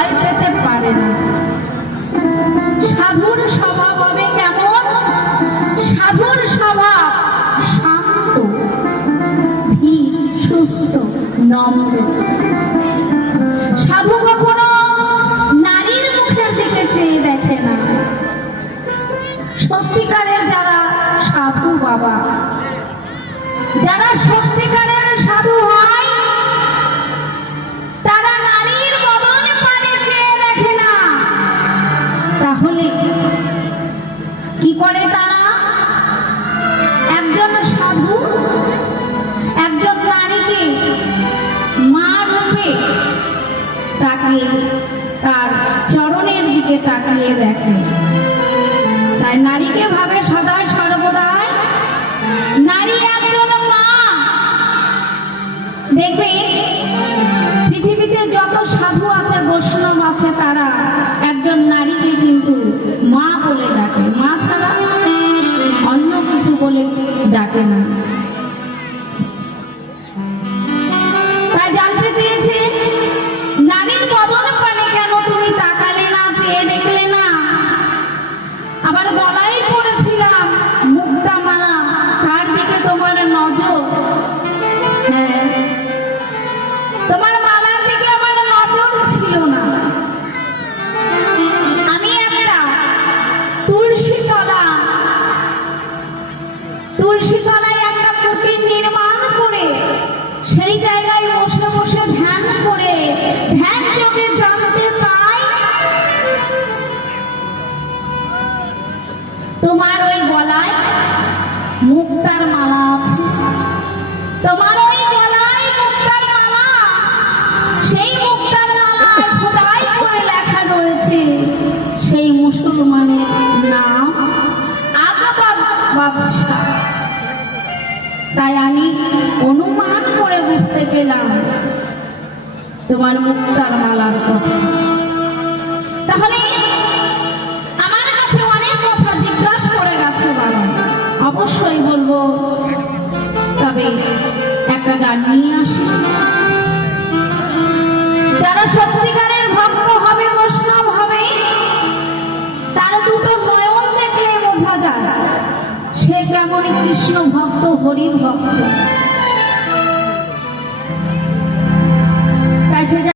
ভয় পেতে পারে না সাধুর স্বভাব হবে কেমন? সাধুর স্বভাব শান্ত সুস্থ, নম্র। সাধু কখনো নারীর মুখের দিকে চেয়ে দেখে না। সত্যিকারের যারা সাধু বাবা, যারা সত্যিকারের সাধু হয় করে তারা? একজন সাধু, একজন নারীকে মা রূপে তাকে তার চরণের দিকে তাকিয়ে দেখে। তাই নারীকে ভাবে সদাই সর্বদাই। নারী একজন মা। দেখবে, পৃথিবীতে যত সাধু আছে, বৈষ্ণব আছে, তারা Atena. তুলসী তলায় একটা কুটির নির্মাণ করে, সেই জায়গায় বসে বসে ধ্যান করে, ধ্যান যোগে জানতে পাই, তোমার ওই গলায় মুক্তার মালা আছে। তোমার ওই গলায় মুক্তার মালা, সেই মুক্তার মালায় খোদাই করে লেখা রয়েছে, সেই মুসলমানের নাম আগাবাদ বাদশাহ তাই আমি অনুমান করে বুঝতে পেলাম তোমার মুক্তার মালার কথা। তাহলে আমার কাছে অনেক কথা জিজ্ঞাসা করে গেছে বাবা। অবশ্যই বলব। তবে একটা গান নিয়ে আসি। যারা সত্যিকারের সে কেমন কৃষ্ণ ভক্ত হরি ভক্ত।